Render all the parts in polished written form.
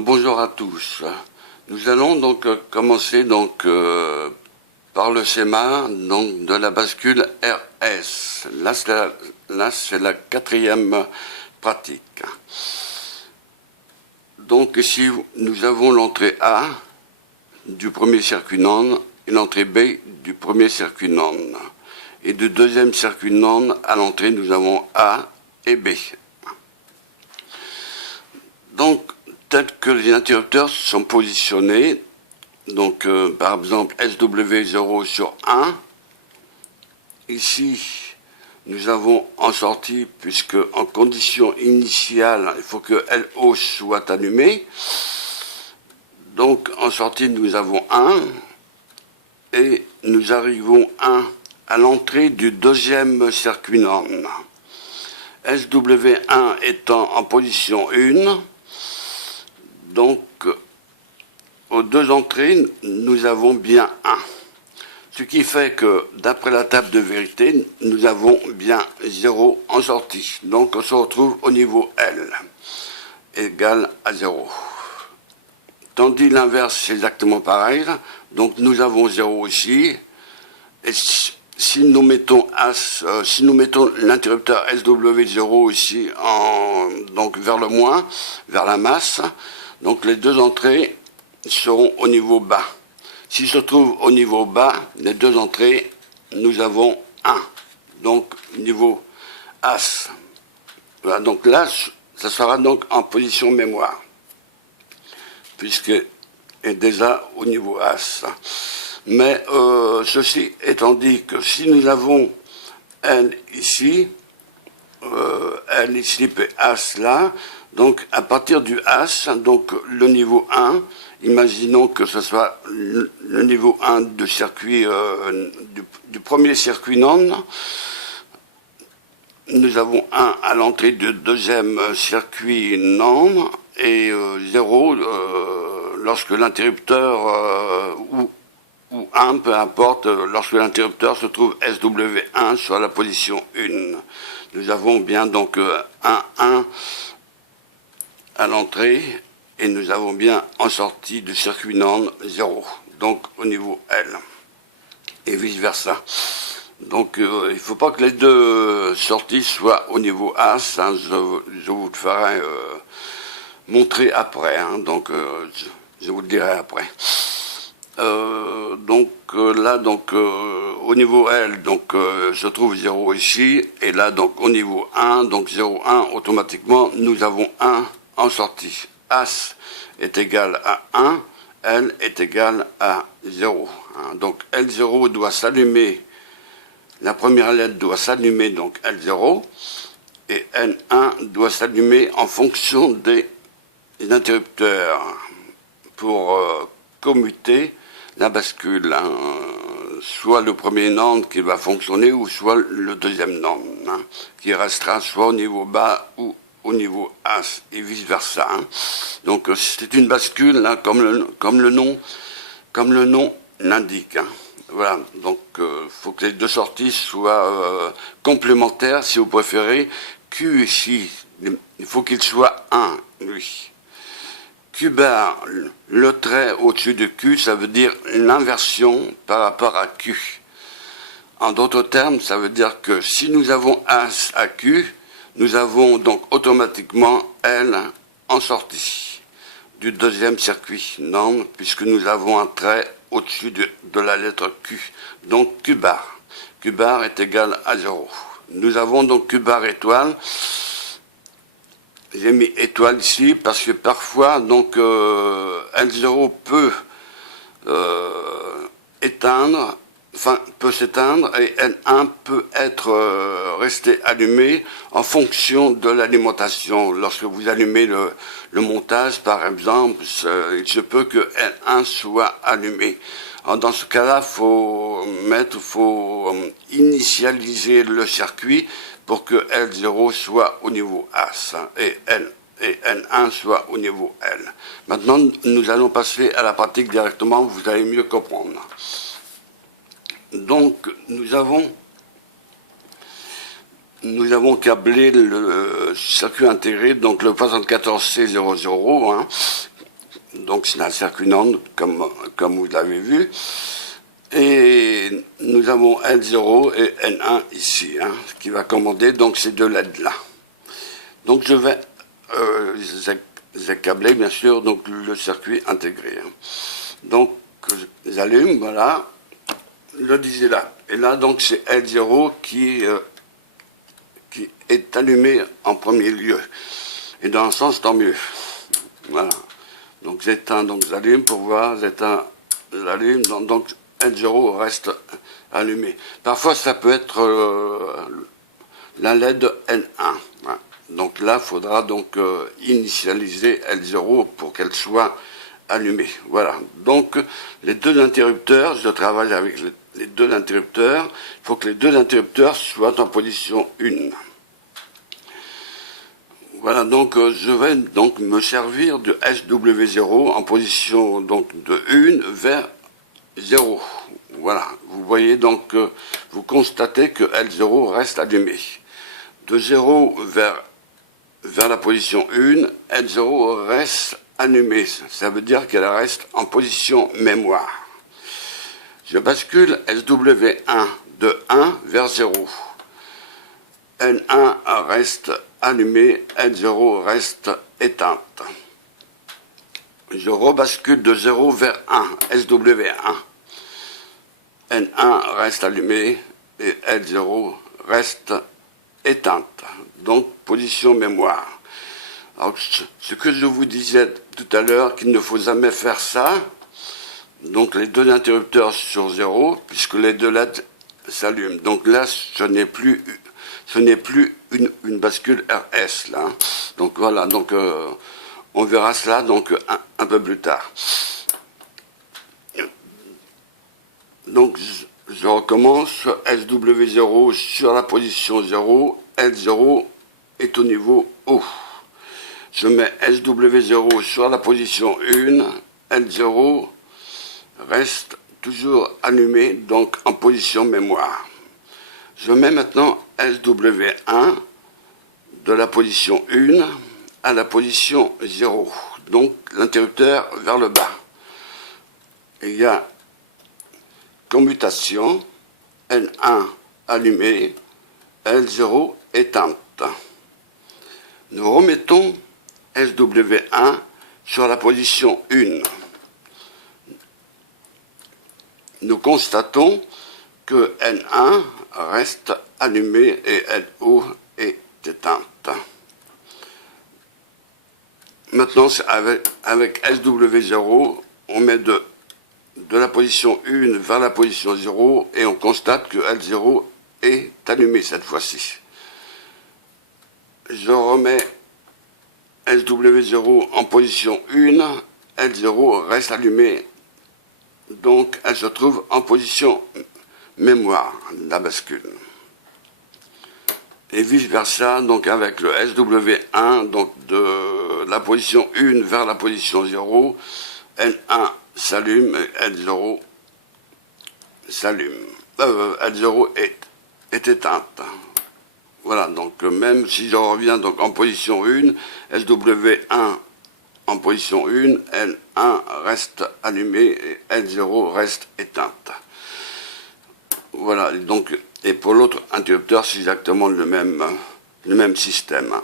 Bonjour à tous. Nous allons donc commencer par le schéma donc de la bascule RS. Là c'est la quatrième pratique. Donc ici nous avons l'entrée A du premier circuit NAND et l'entrée B du premier circuit NAND. Et du deuxième circuit NAND à l'entrée nous avons A et B. Donc tel que les interrupteurs sont positionnés, donc par exemple SW0 sur 1, ici nous avons en sortie, puisque en condition initiale, il faut que LO soit allumé, donc en sortie nous avons 1, et nous arrivons 1 à l'entrée du deuxième circuit NAND. SW1 étant en position 1, donc, aux deux entrées, nous avons bien 1. Ce qui fait que, d'après la table de vérité, nous avons bien 0 en sortie. Donc, on se retrouve au niveau L, égal à 0. Tandis l'inverse, c'est exactement pareil. Donc, nous avons 0 ici. Et si nous mettons l'interrupteur SW0 ici, donc vers le moins, vers la masse, donc les deux entrées seront au niveau bas. S'il se trouve au niveau bas, les deux entrées, nous avons 1. Donc niveau As. Voilà, donc là, ça sera donc en position mémoire. Puisque est déjà au niveau As. Mais ceci étant dit que si nous avons L ici, et As là, donc à partir du As, donc le niveau 1, imaginons que ce soit le niveau 1 du circuit, du premier circuit NAND, nous avons 1 à l'entrée du deuxième circuit NAND et 0 lorsque l'interrupteur ou 1, peu importe, lorsque l'interrupteur se trouve SW1 sur la position 1. Nous avons bien donc 1 à l'entrée et nous avons bien en sortie du circuit NAND 0, donc au niveau L, et vice versa. Donc il ne faut pas que les deux sorties soient au niveau As, hein, je vous le ferai montrer après, hein, donc je vous le dirai après. Au niveau L, donc se trouve 0 ici, et là donc au niveau 1, donc 0, 1, automatiquement nous avons 1 en sortie. As est égal à 1, L est égal à 0. Hein. Donc L0 doit s'allumer, la première lettre doit s'allumer, donc L0, et N1 doit s'allumer en fonction des interrupteurs pour commuter la bascule, hein, soit le premier NAND qui va fonctionner, ou soit le deuxième NAND, hein, qui restera soit au niveau bas ou au niveau As, et vice versa. Hein. Donc c'est une bascule, hein, comme le nom l'indique. Hein. Voilà, donc faut que les deux sorties soient complémentaires, si vous préférez. Q ici, il faut qu'il soit 1, lui. Q bar, le trait au-dessus de Q, ça veut dire l'inversion par rapport à Q. En d'autres termes, ça veut dire que si nous avons As à Q, nous avons donc automatiquement L en sortie du deuxième circuit NAND, puisque nous avons un trait au-dessus de la lettre Q. Donc Q bar. Q bar est égal à 0. Nous avons donc Q bar étoile. J'ai mis étoile ici parce que parfois donc L0 peut peut s'éteindre et L1 peut être resté allumé en fonction de l'alimentation. Lorsque vous allumez le montage, par exemple, il se peut que L1 soit allumé. Alors, dans ce cas-là, faut initialiser le circuit pour que L0 soit au niveau As et N1 soit au niveau L. Maintenant, nous allons passer à la pratique directement, vous allez mieux comprendre. Donc, nous avons câblé le circuit intégré, donc le 74C00, hein, donc c'est un circuit NAND comme vous l'avez vu. Et nous avons L0 et N1 ici, hein, qui va commander donc ces deux LED là. Donc je vais accabler bien sûr donc le circuit intégré. Hein. Donc j'allume, voilà, le disait là. Et là donc c'est L0 qui est allumé en premier lieu. Et dans un sens tant mieux. Voilà. Donc j'éteins, donc j'allume pour voir, j'éteins, j'allume, donc L0 reste allumé. Parfois, ça peut être la LED N1. Voilà. Donc là, il faudra donc initialiser L0 pour qu'elle soit allumée. Voilà. Donc, les deux interrupteurs, je travaille avec les deux interrupteurs. Il faut que les deux interrupteurs soient en position 1. Voilà, donc je vais donc me servir de SW0 en position donc de 1 vers 0. Voilà, vous voyez donc, vous constatez que L0 reste allumé. De 0 vers la position 1, L0 reste allumé. Ça veut dire qu'elle reste en position mémoire. Je bascule SW1 de 1 vers 0. N1 reste allumé, N0 reste éteinte. Je rebascule de 0 vers 1, SW1. N1 reste allumé et L0 reste éteinte. Donc, position mémoire. Alors, ce que je vous disais tout à l'heure, qu'il ne faut jamais faire ça, donc les deux interrupteurs sur 0, puisque les deux LED s'allument. Donc là, ce n'est plus une bascule RS, là. Donc voilà, donc on verra cela donc un peu plus tard. Donc je recommence, SW0 sur la position 0, L0 est au niveau haut. Je mets SW0 sur la position 1, L0 reste toujours allumé, donc en position mémoire. Je mets maintenant SW1 de la position 1 à la position 0, donc l'interrupteur vers le bas. Il y a commutation, N1 allumé, L0 éteinte. Nous remettons SW1 sur la position 1. Nous constatons que N1 reste allumé et LO est éteinte. Maintenant, avec SW0, on met de la position 1 vers la position 0 et on constate que L0 est allumé cette fois-ci. Je remets SW0 en position 1, L0 reste allumé, donc elle se trouve en position mémoire, la bascule. Et vice versa, donc avec le SW1, donc de la position 1 vers la position 0, N1 s'allume et L0 s'allume. L0 est éteinte. Voilà, donc même si je reviens donc en position 1, SW1 en position 1, L1 reste allumé et L0 reste éteinte. Voilà, donc, et pour l'autre interrupteur, c'est exactement le même système.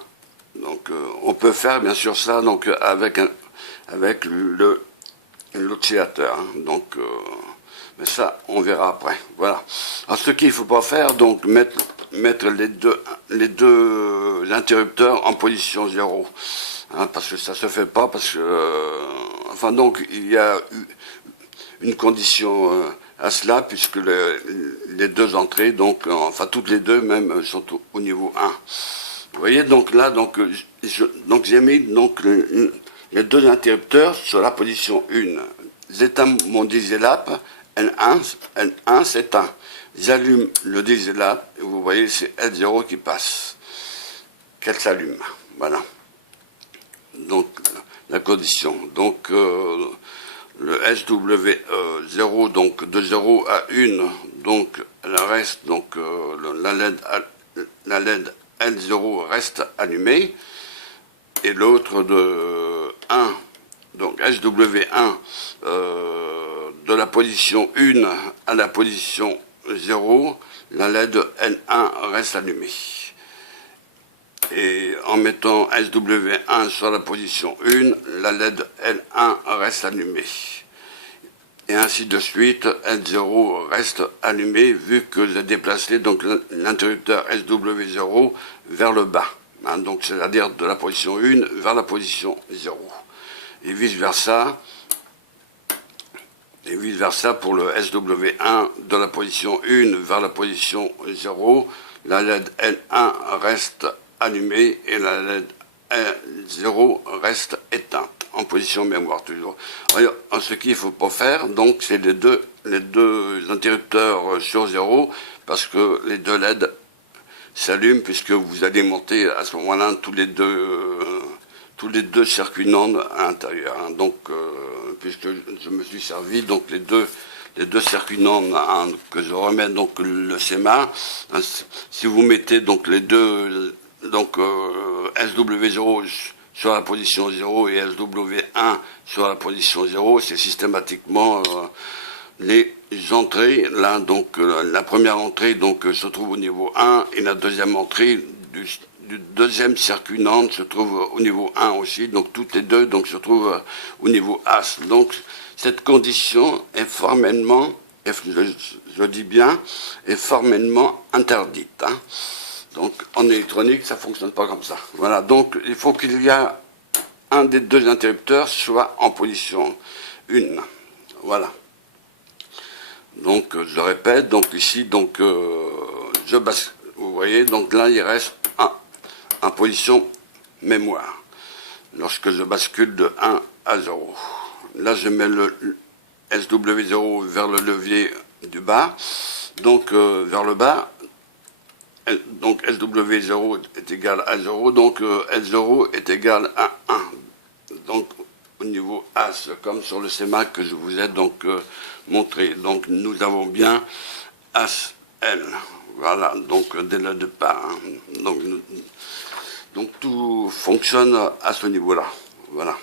Donc, on peut faire bien sûr ça donc, avec l'oscillateur. Donc, mais ça, on verra après. Voilà. Alors, ce qu'il ne faut pas faire, donc, mettre les deux interrupteurs en position 0. Hein, parce que ça ne se fait pas, parce que, enfin, donc, il y a une condition à cela, puisque les deux entrées, donc, enfin, toutes les deux même, sont au niveau 1. Vous voyez, donc là, donc j'ai mis donc, les deux interrupteurs sur la position 1. J'éteins mon dieselap, N1 s'éteint. J'allume le dieselap, et vous voyez, c'est L0 qui passe, qu'elle s'allume. Voilà. Donc, la condition. Donc, le SW0, donc de 0 à 1, donc elle reste, donc la LED L0 reste allumée, et l'autre de 1 donc SW1 de la position 1 à la position 0, la LED N1 reste allumée. Et en mettant SW1 sur la position 1, la LED L1 reste allumée. Et ainsi de suite, L0 reste allumé vu que j'ai déplacé donc l'interrupteur SW0 vers le bas. Hein, donc c'est-à-dire de la position 1 vers la position 0. Et vice-versa. Et vice-versa pour le SW1 de la position 1 vers la position 0. La LED L1 reste allumée et la LED L0 reste éteinte. En position mémoire toujours. Alors, ce qu'il ne faut pas faire, donc, c'est les deux interrupteurs sur 0, parce que les deux LED s'allument, puisque vous allez monter à ce moment-là tous les deux circuits NAND à l'intérieur. Hein. Donc, puisque je me suis servi, donc les deux circuits NAND hein, que je remets, donc le schéma, hein, si vous mettez donc les deux, donc SW0 sur la position 0 et SW1 sur la position 0, c'est systématiquement les entrées. Là, donc, la première entrée donc, se trouve au niveau 1 et la deuxième entrée du deuxième circuit NAND se trouve au niveau 1 aussi. Donc, toutes les deux donc, se trouvent au niveau AS. Donc, cette condition est formellement, je dis bien, est formellement interdite. Hein. Donc, en électronique, ça ne fonctionne pas comme ça. Voilà, donc, il faut qu'il y ait un des deux interrupteurs soit en position 1. Voilà. Donc, je répète, donc ici, donc, vous voyez, donc là, il reste en position mémoire. Lorsque je bascule de 1 à 0. Là, je mets le SW0 vers le levier du bas. Donc, vers le bas. Donc SW0 est égal à 0, donc L0 est égal à 1. Donc au niveau AS, comme sur le schéma que je vous ai donc montré. Donc nous avons bien AS-L. Voilà, donc dès le départ. Hein. Donc tout fonctionne à ce niveau-là. Voilà.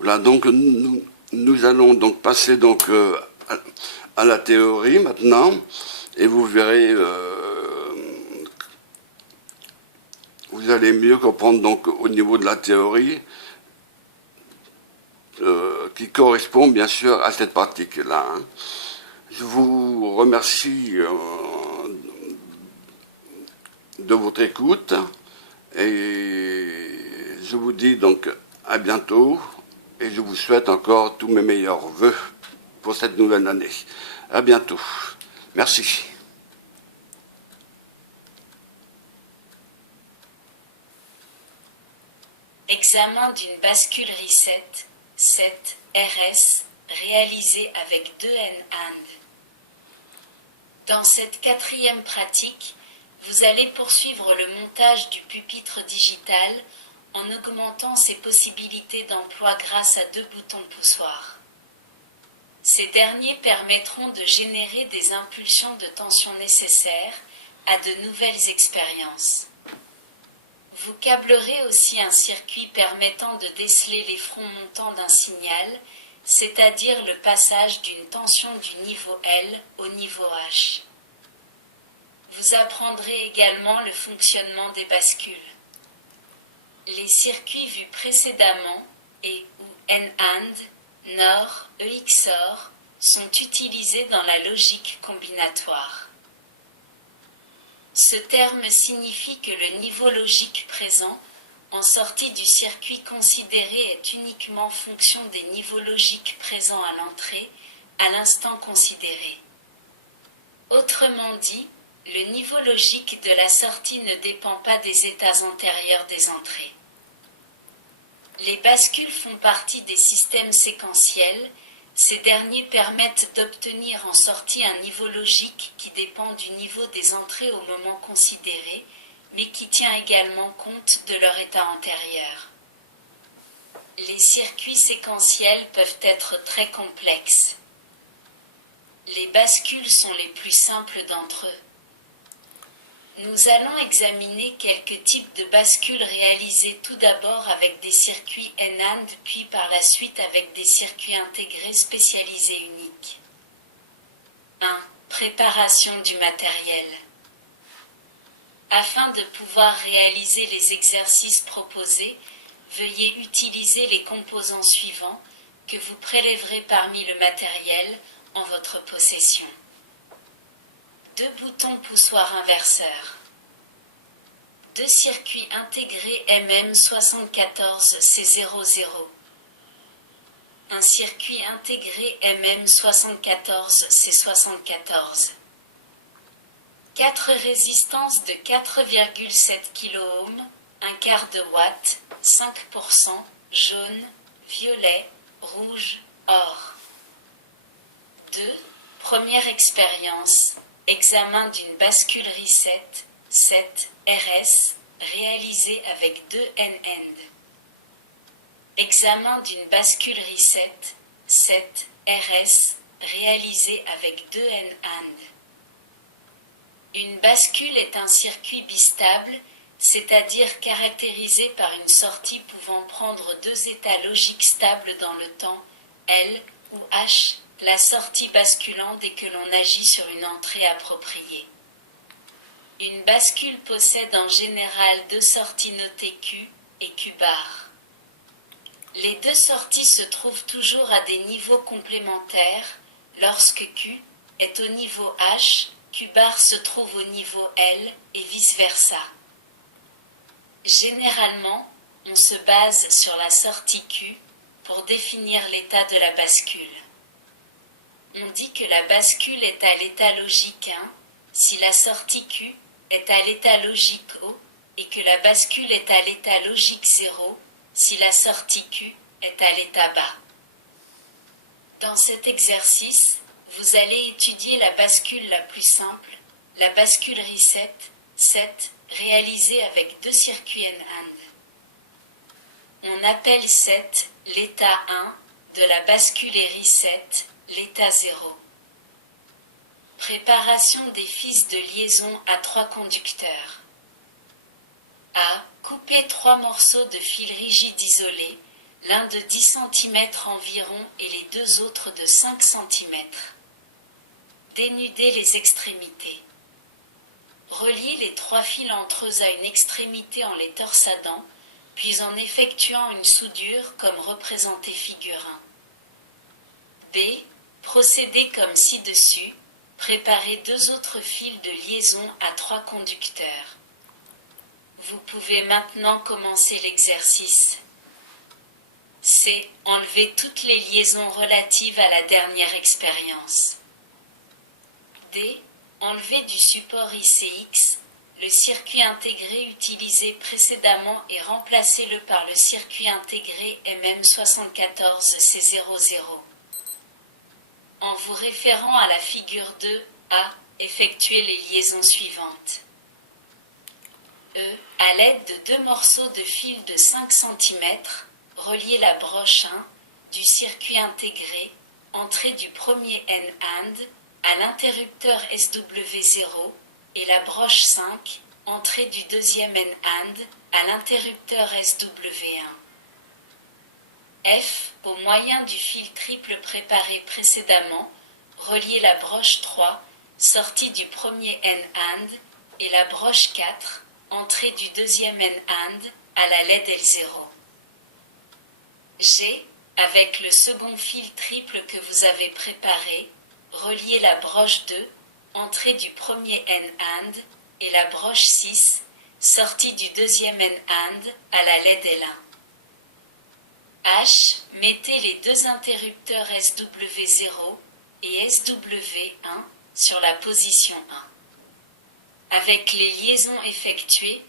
Voilà, donc nous allons donc passer donc à la théorie maintenant, et vous verrez. Vous allez mieux comprendre donc au niveau de la théorie qui correspond bien sûr à cette pratique-là. Hein. Je vous remercie de votre écoute et je vous dis donc à bientôt et je vous souhaite encore tous mes meilleurs vœux pour cette nouvelle année. À bientôt. Merci. Examen d'une bascule reset 7 RS réalisé avec 2N AND. Dans cette quatrième pratique, vous allez poursuivre le montage du pupitre digital en augmentant ses possibilités d'emploi grâce à 2 boutons poussoirs. Ces derniers permettront de générer des impulsions de tension nécessaires à de nouvelles expériences. Vous câblerez aussi un circuit permettant de déceler les fronts montants d'un signal, c'est-à-dire le passage d'une tension du niveau L au niveau H. Vous apprendrez également le fonctionnement des bascules. Les circuits vus précédemment et ou NAND, NOR, EXOR sont utilisés dans la logique combinatoire. Ce terme signifie que le niveau logique présent en sortie du circuit considéré est uniquement fonction des niveaux logiques présents à l'entrée, à l'instant considéré. Autrement dit, le niveau logique de la sortie ne dépend pas des états antérieurs des entrées. Les bascules font partie des systèmes séquentiels. Ces derniers permettent d'obtenir en sortie un niveau logique qui dépend du niveau des entrées au moment considéré, mais qui tient également compte de leur état antérieur. Les circuits séquentiels peuvent être très complexes. Les bascules sont les plus simples d'entre eux. Nous allons examiner quelques types de bascules réalisés tout d'abord avec des circuits NAND puis par la suite avec des circuits intégrés spécialisés uniques. 1. Préparation du matériel. Afin de pouvoir réaliser les exercices proposés, veuillez utiliser les composants suivants que vous prélèverez parmi le matériel en votre possession. 2 boutons poussoirs inverseurs. 2 circuits intégrés MM74C00. Un circuit intégré MM74C74. 4 résistances de 4,7 kΩ, un quart de watt, 5%, jaune, violet, rouge, or. 2. Première expérience. Examen d'une bascule reset 7 RS réalisée avec 2 NAND. Examen d'une bascule reset 7 RS réalisée avec 2 NAND. Une bascule est un circuit bistable, c'est-à-dire caractérisé par une sortie pouvant prendre 2 états logiques stables dans le temps, L ou H, la sortie basculant dès que l'on agit sur une entrée appropriée. Une bascule possède en général 2 sorties notées Q et Q bar. Les 2 sorties se trouvent toujours à des niveaux complémentaires. Lorsque Q est au niveau H, Q bar se trouve au niveau L et vice-versa. Généralement, on se base sur la sortie Q pour définir l'état de la bascule. On dit que la bascule est à l'état logique 1 si la sortie Q est à l'état logique O et que la bascule est à l'état logique 0 si la sortie Q est à l'état bas. Dans cet exercice, vous allez étudier la bascule la plus simple, la bascule reset 7, réalisée avec 2 circuits NAND. On appelle 7 l'état 1 de la bascule et reset l'état 0. Préparation des fils de liaison à 3 conducteurs. A. Couper 3 morceaux de fil rigide isolés, l'un de 10 cm environ et les 2 autres de 5 cm. Dénuder les extrémités. Relier les 3 fils entre eux à une extrémité en les torsadant, puis en effectuant une soudure comme représenté figure 1. B. Procéder comme ci-dessus. Préparer 2 autres fils de liaison à 3 conducteurs. Vous pouvez maintenant commencer l'exercice. C. Enlever toutes les liaisons relatives à la dernière expérience. D. Enlever du support ICX le circuit intégré utilisé précédemment et remplacez-le par le circuit intégré MM74C00. En vous référant à la figure 2A, effectuez les liaisons suivantes. E. À l'aide de 2 morceaux de fil de 5 cm, reliez la broche 1 du circuit intégré, entrée du premier NAND, à l'interrupteur SW0, et la broche 5, entrée du deuxième NAND, à l'interrupteur SW1. F. Au moyen du fil triple préparé précédemment, reliez la broche 3, sortie du premier NAND, et la broche 4, entrée du deuxième NAND, à la LED L0. G. Avec le second fil triple que vous avez préparé, reliez la broche 2, entrée du premier NAND, et la broche 6, sortie du deuxième NAND, à la LED L1. H. Mettez les 2 interrupteurs SW0 et SW1 sur la position 1. Avec les liaisons effectuées,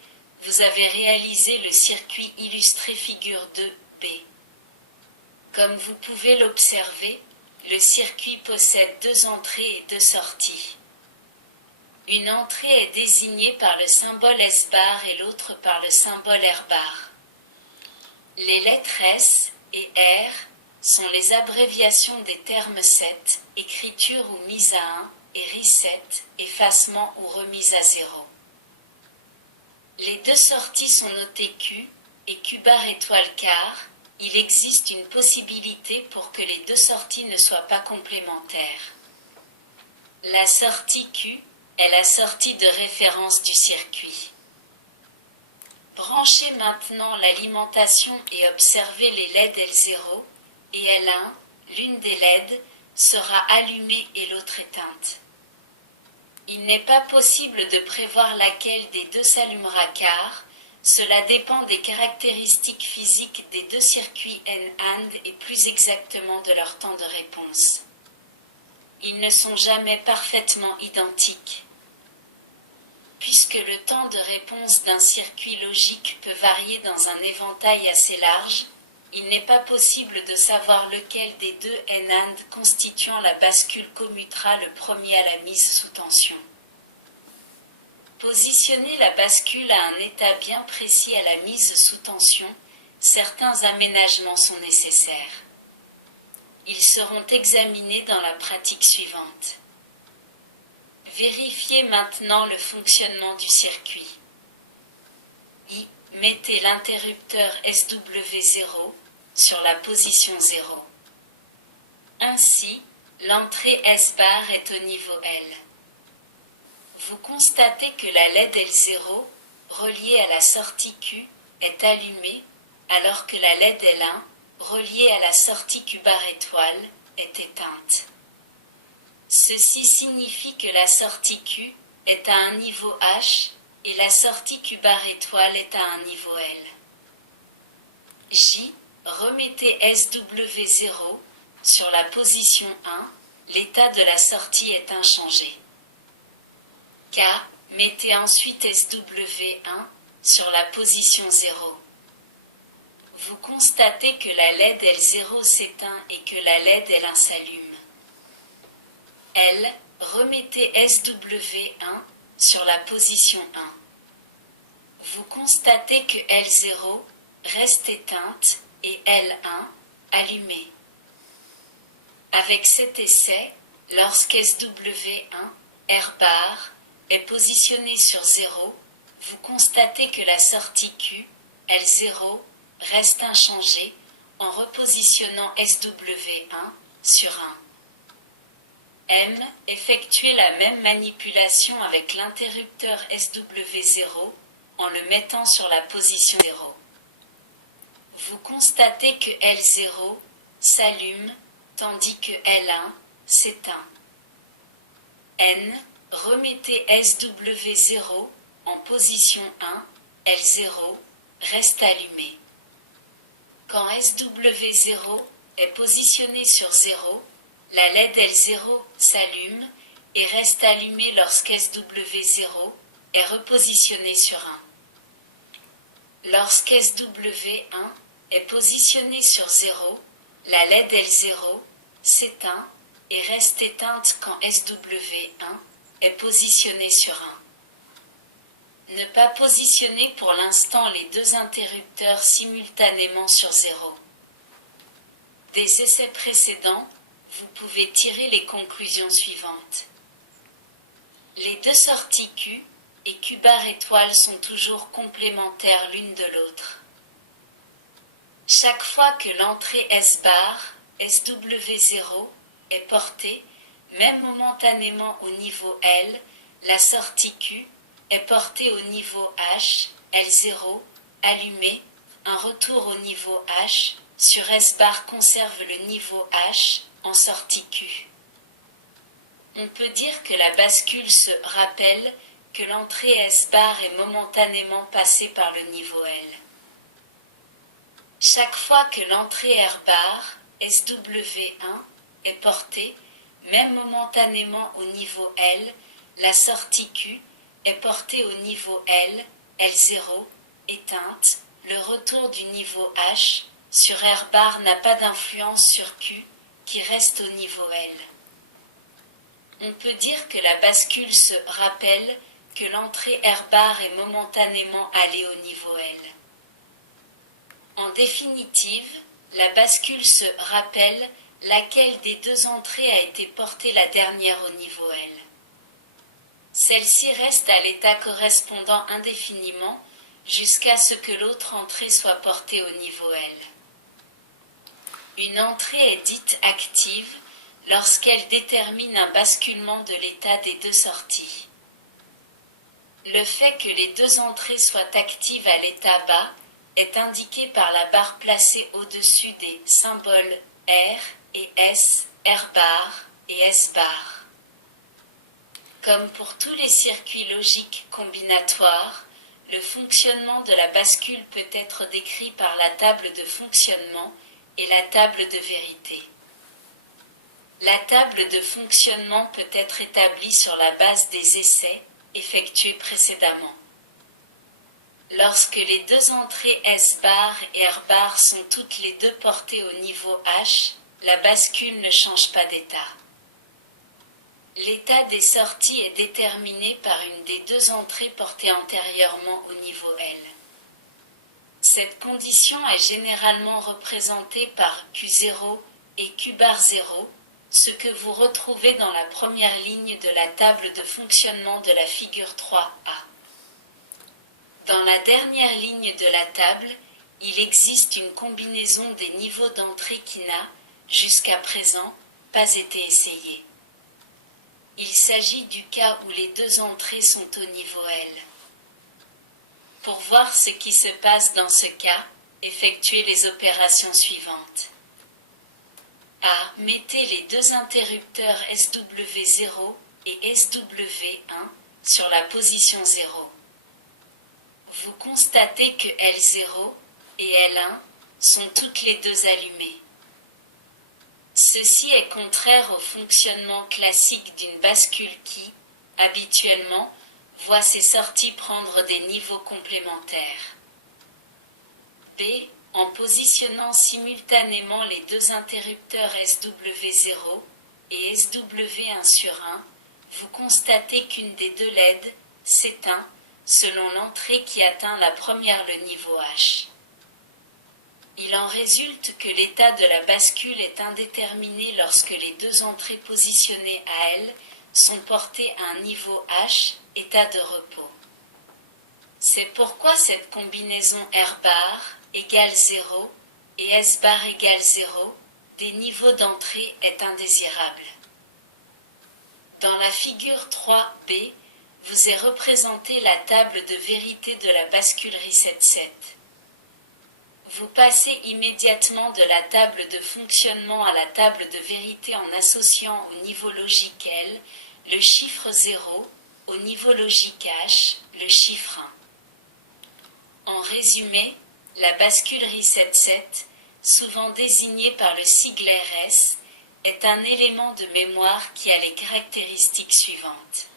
vous avez réalisé le circuit illustré figure 2B. Comme vous pouvez l'observer, le circuit possède 2 entrées et 2 sorties. Une entrée est désignée par le symbole S bar et l'autre par le symbole R bar. Les lettres S et R sont les abréviations des termes set, écriture ou mise à 1, et reset, effacement ou remise à 0. Les deux sorties sont notées Q et Q bar étoile car il existe une possibilité pour que les deux sorties ne soient pas complémentaires. La sortie Q est la sortie de référence du circuit. Branchez maintenant l'alimentation et observez les LED L0 et L1, l'une des LED sera allumée et l'autre éteinte. Il n'est pas possible de prévoir laquelle des deux s'allumera car cela dépend des caractéristiques physiques des deux circuits N-AND et plus exactement de leur temps de réponse. Ils ne sont jamais parfaitement identiques. Puisque le temps de réponse d'un circuit logique peut varier dans un éventail assez large, il n'est pas possible de savoir lequel des deux N-AND constituant la bascule commutera le premier à la mise sous tension. Positionner la bascule à un état bien précis à la mise sous tension, certains aménagements sont nécessaires. Ils seront examinés dans la pratique suivante. Vérifiez maintenant le fonctionnement du circuit. Mettez l'interrupteur SW0 sur la position 0. Ainsi, l'entrée S-bar est au niveau L. Vous constatez que la LED L0, reliée à la sortie Q, est allumée, alors que la LED L1, reliée à la sortie Q bar étoile, est éteinte. Ceci signifie que la sortie Q est à un niveau H et la sortie Q bar étoile est à un niveau L. J. Remettez SW0 sur la position 1, l'état de la sortie est inchangé. K. Mettez ensuite SW1 sur la position 0. Vous constatez que la LED L0 s'éteint et que la LED L1 s'allume. L. Remettez SW1 sur la position 1. Vous constatez que L0 reste éteinte et L1 allumée. Avec cet essai, lorsque SW1 R bar est positionné sur 0, vous constatez que la sortie Q, L0, reste inchangée en repositionnant SW1 sur 1. M. Effectuez la même manipulation avec l'interrupteur SW0 en le mettant sur la position 0. Vous constatez que L0 s'allume tandis que L1 s'éteint. N. Remettez SW0 en position 1, L0 reste allumé. Quand SW0 est positionné sur 0, la LED L0 s'allume et reste allumée lorsque SW0 est repositionné sur 1. Lorsque SW1 est positionné sur 0, la LED L0 s'éteint et reste éteinte quand SW1 est positionné sur 1. Ne pas positionner pour l'instant les deux interrupteurs simultanément sur 0. Des essais précédents, vous pouvez tirer les conclusions suivantes. Les deux sorties Q et Q bar étoile sont toujours complémentaires l'une de l'autre. Chaque fois que l'entrée S bar, SW0, est portée, même momentanément au niveau L, la sortie Q est portée au niveau H, L0, allumée, un retour au niveau H, sur S bar conserve le niveau H, en sortie Q. On peut dire que la bascule se rappelle que l'entrée S bar est momentanément passée par le niveau L. Chaque fois que l'entrée R bar, SW1, est portée, même momentanément au niveau L, la sortie Q est portée au niveau L, L0, éteinte, le retour du niveau H, sur R bar n'a pas d'influence sur Q, qui reste au niveau L. On peut dire que la bascule se rappelle que l'entrée R bar est momentanément allée au niveau L. En définitive, la bascule se rappelle laquelle des deux entrées a été portée la dernière au niveau L. Celle-ci reste à l'état correspondant indéfiniment jusqu'à ce que l'autre entrée soit portée au niveau L. Une entrée est dite active lorsqu'elle détermine un basculement de l'état des deux sorties. Le fait que les deux entrées soient actives à l'état bas est indiqué par la barre placée au-dessus des symboles R et S, R bar et S bar. Comme pour tous les circuits logiques combinatoires, le fonctionnement de la bascule peut être décrit par la table de fonctionnement et la table de vérité. La table de fonctionnement peut être établie sur la base des essais effectués précédemment. Lorsque les deux entrées S bar et R bar sont toutes les deux portées au niveau H, la bascule ne change pas d'état. L'état des sorties est déterminé par une des deux entrées portées antérieurement au niveau L. Cette condition est généralement représentée par Q0 et Q bar 0, ce que vous retrouvez dans la première ligne de la table de fonctionnement de la figure 3A. Dans la dernière ligne de la table, il existe une combinaison des niveaux d'entrée qui n'a, jusqu'à présent, pas été essayée. Il s'agit du cas où les deux entrées sont au niveau L. Pour voir ce qui se passe dans ce cas, effectuez les opérations suivantes. A. Mettez les deux interrupteurs SW0 et SW1 sur la position 0. Vous constatez que L0 et L1 sont toutes les deux allumées. Ceci est contraire au fonctionnement classique d'une bascule qui, habituellement, voit ses sorties prendre des niveaux complémentaires. B. En positionnant simultanément les deux interrupteurs SW0 et SW1 sur 1, vous constatez qu'une des deux LED s'éteint selon l'entrée qui atteint la première le niveau H. Il en résulte que l'état de la bascule est indéterminé lorsque les deux entrées positionnées à L sont portées à un niveau H, état de repos. C'est pourquoi cette combinaison R bar égale 0 et S bar égale 0 des niveaux d'entrée est indésirable. Dans la figure 3B, vous est représentée la table de vérité de la bascule Reset 7. Vous passez immédiatement de la table de fonctionnement à la table de vérité en associant au niveau logique L le chiffre 0, au niveau logique H le chiffre 1. En résumé, la bascule Reset 7, souvent désignée par le sigle RS, est un élément de mémoire qui a les caractéristiques suivantes.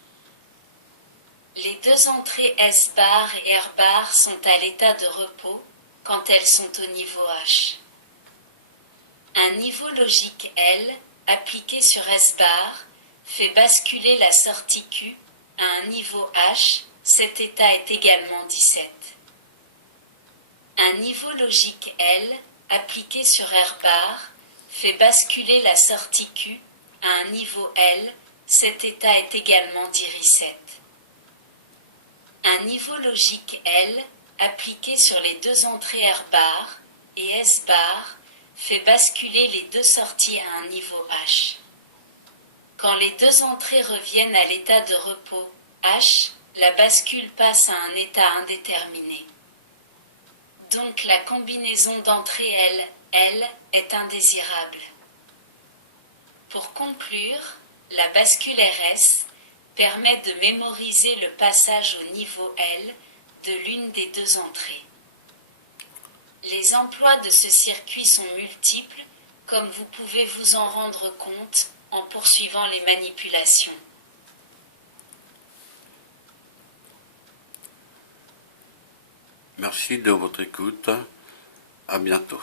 Les deux entrées S bar et R bar sont à l'état de repos quand elles sont au niveau H. Un niveau logique L, appliqué sur S bar, fait basculer la sortie Q à un niveau H, cet état est également 17. Un niveau logique L, appliqué sur R bar, fait basculer la sortie Q à un niveau L, cet état est également 17. Un niveau logique L, appliqué sur les deux entrées R bar et S bar, fait basculer les deux sorties à un niveau H. Quand les deux entrées reviennent à l'état de repos H, la bascule passe à un état indéterminé. Donc la combinaison d'entrées L est indésirable. Pour conclure, la bascule RS permet de mémoriser le passage au niveau L de l'une des deux entrées. Les emplois de ce circuit sont multiples, comme vous pouvez vous en rendre compte en poursuivant les manipulations. Merci de votre écoute. À bientôt.